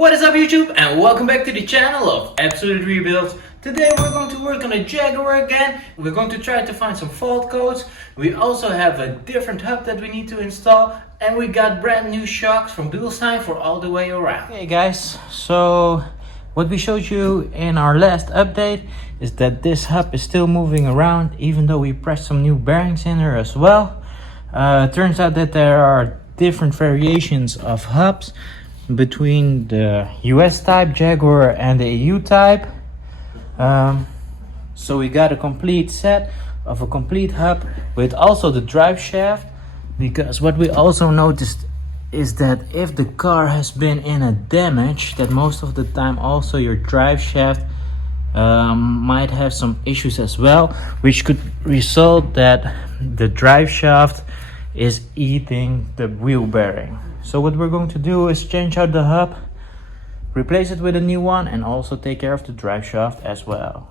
What is up YouTube, and welcome back to the channel of Absolute Rebuilds. Today we're going to work on a Jaguar again. We're going to try to find some fault codes. We also have a different hub that we need to install, and we got brand new shocks from Bilstein for all the way around. Okay guys, so what we showed you in our last update is that this hub is still moving around even though we pressed some new bearings in there as well. Turns out that there are different variations of hubs between the US type Jaguar and the EU type. So we got a complete set of a complete hub with also the drive shaft, because what we also noticed is that if the car has been in a damage, that most of the time also your drive shaft might have some issues as well, which could result that the drive shaft is eating the wheel bearing. So what we're going to do is change out the hub, replace it with a new one, and also take care of the drive shaft as well.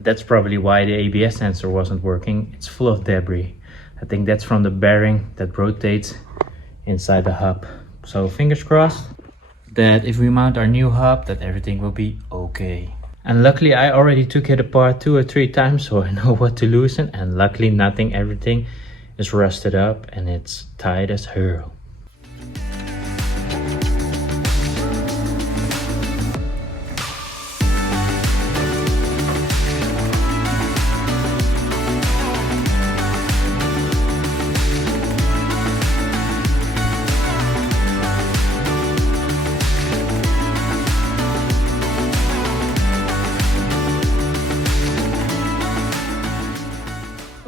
That's probably why the ABS sensor wasn't working. It's full of debris. I think that's from the bearing that rotates inside the hub. So fingers crossed that if we mount our new hub, that everything will be okay. And luckily I already took it apart 2 or 3 times, so I know what to loosen, and luckily nothing, everything is rusted up and it's tight as hell.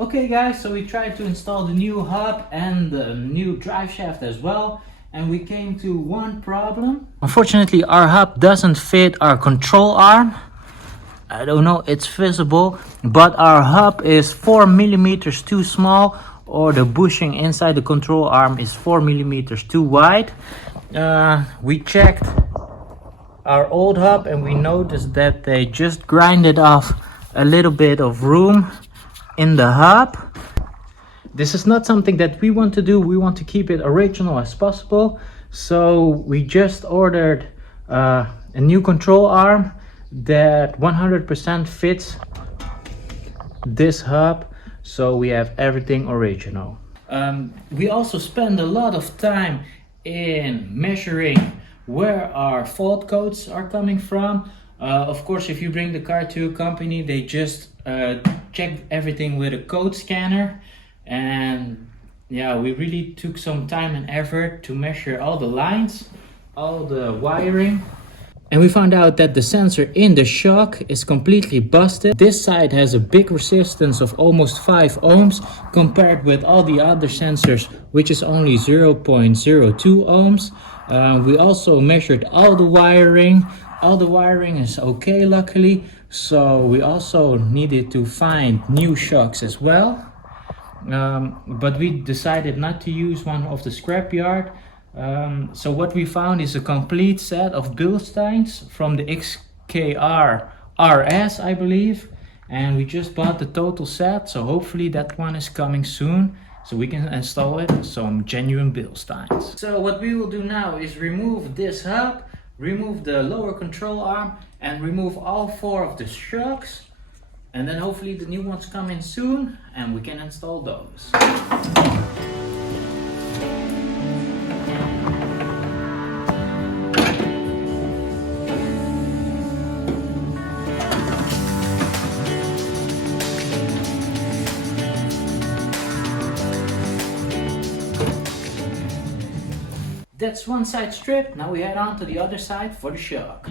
Okay guys, so we tried to install the new hub and the new drive shaft as well, and we came to one problem. Unfortunately our hub doesn't fit our control arm. I don't know, it's visible, but our hub is 4 millimeters too small, or the bushing inside the control arm is 4 millimeters too wide. We checked our old hub and we noticed that they just grinded off a little bit of room in the hub. This is not something that we want to do. We want to keep it original as possible, so we just ordered a new control arm that 100% fits this hub, so we have everything original. We also spend a lot of time in measuring where our fault codes are coming from. Of course, if you bring the car to a company, they just check everything with a code scanner, and yeah, we really took some time and effort to measure all the lines, all the wiring, and we found out that the sensor in the shock is completely busted. This side has a big resistance of almost 5 ohms compared with all the other sensors, which is only 0.02 ohms. We also measured all the wiring. All the wiring is okay, luckily, so we also needed to find new shocks as well. But we decided not to use one of the scrapyard. So what we found is a complete set of Bilsteins from the XKR RS, I believe. And we just bought the total set, so hopefully that one is coming soon, so we can install it with some genuine Bilsteins. So what we will do now is remove this hub, remove the lower control arm, and remove all 4 of the shocks, and then hopefully the new ones come in soon and we can install those. That's one side stripped. Now we head on to the other side for the shock.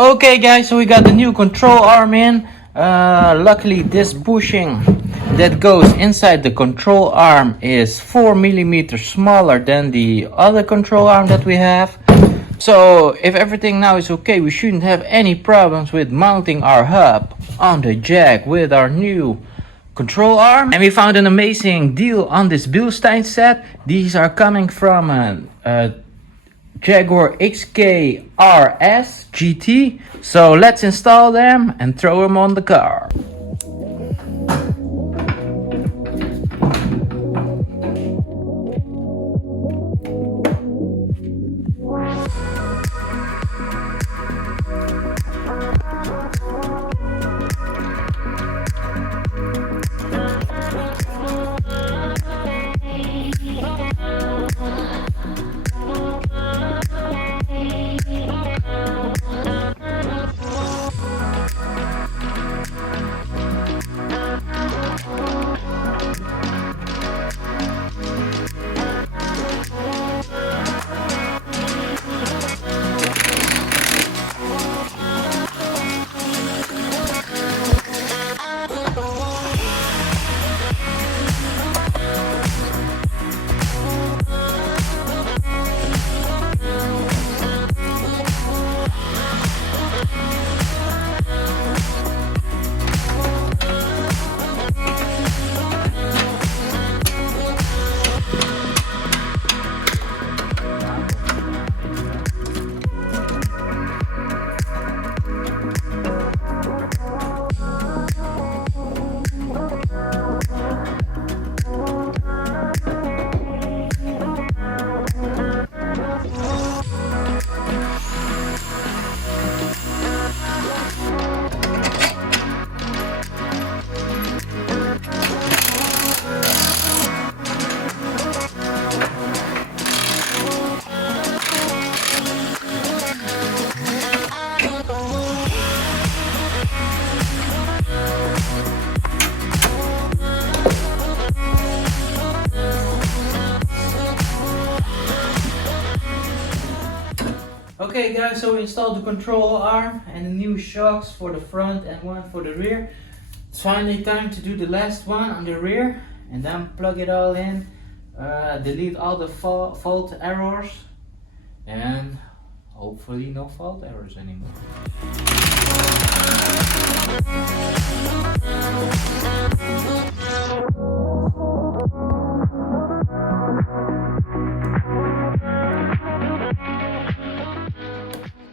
Okay guys, so we got the new control arm in. Luckily this bushing that goes inside the control arm is 4 millimeters smaller than the other control arm that we have. So if everything now is okay, we shouldn't have any problems with mounting our hub on the Jag with our new control arm. And we found an amazing deal on this Bilstein set. These are coming from a Jaguar XK RS GT. So let's install them and throw them on the car. Okay guys, so we installed the control arm and the new shocks for the front and one for the rear. It's finally time to do the last one on the rear and then plug it all in, delete all the fault errors, and hopefully no fault errors anymore.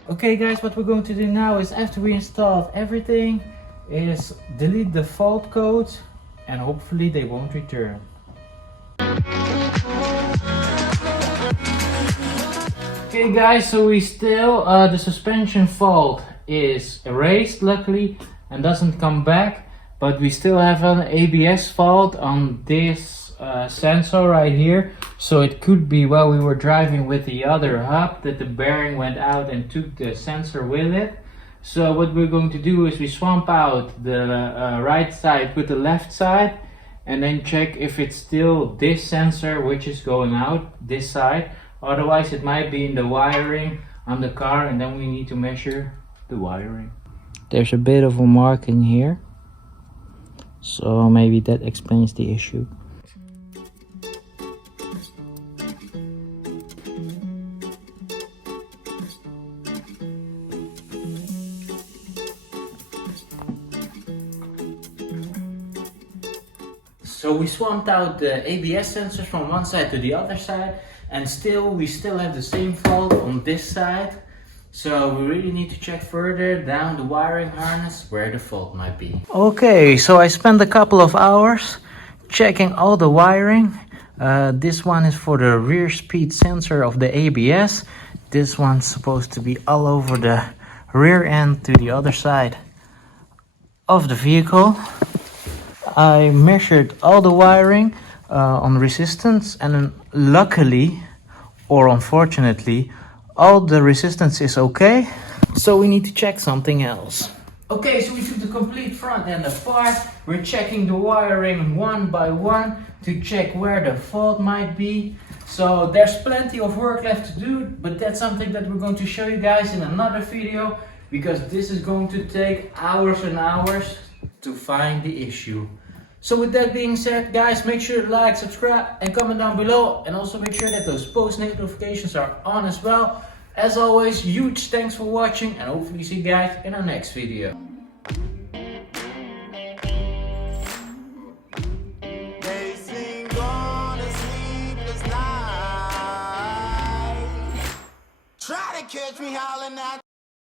Okay guys, what we're going to do now is, after we installed everything, is delete the fault codes and hopefully they won't return. Okay guys, so we still, the suspension fault is erased luckily and doesn't come back, but we still have an ABS fault on this sensor right here. So it could be while we were driving with the other hub that the bearing went out and took the sensor with it. So what we're going to do is we swap out the right side with the left side and then check if it's still this sensor which is going out this side. Otherwise it might be in the wiring on the car and then we need to measure the wiring. There's a bit of a marking here, so maybe that explains the issue. So we swapped out the ABS sensors from one side to the other side, and we still have the same fault on this side. So we really need to check further down the wiring harness where the fault might be. Okay, so I spent a couple of hours checking all the wiring. This one is for the rear speed sensor of the ABS. This one's supposed to be all over the rear end to the other side of the vehicle. I measured all the wiring on resistance, and luckily or unfortunately all the resistance is okay, so we need to check something else. Okay, so we took the complete front end apart. We're checking the wiring one by one to check where the fault might be. So there's plenty of work left to do, but that's something that we're going to show you guys in another video. because this is going to take hours and hours to find the issue. So with that being said, guys, make sure to like, subscribe and comment down below, and also make sure that those post notifications are on as well. As always, huge thanks for watching, and hopefully see you guys in our next video. Try to catch me howling at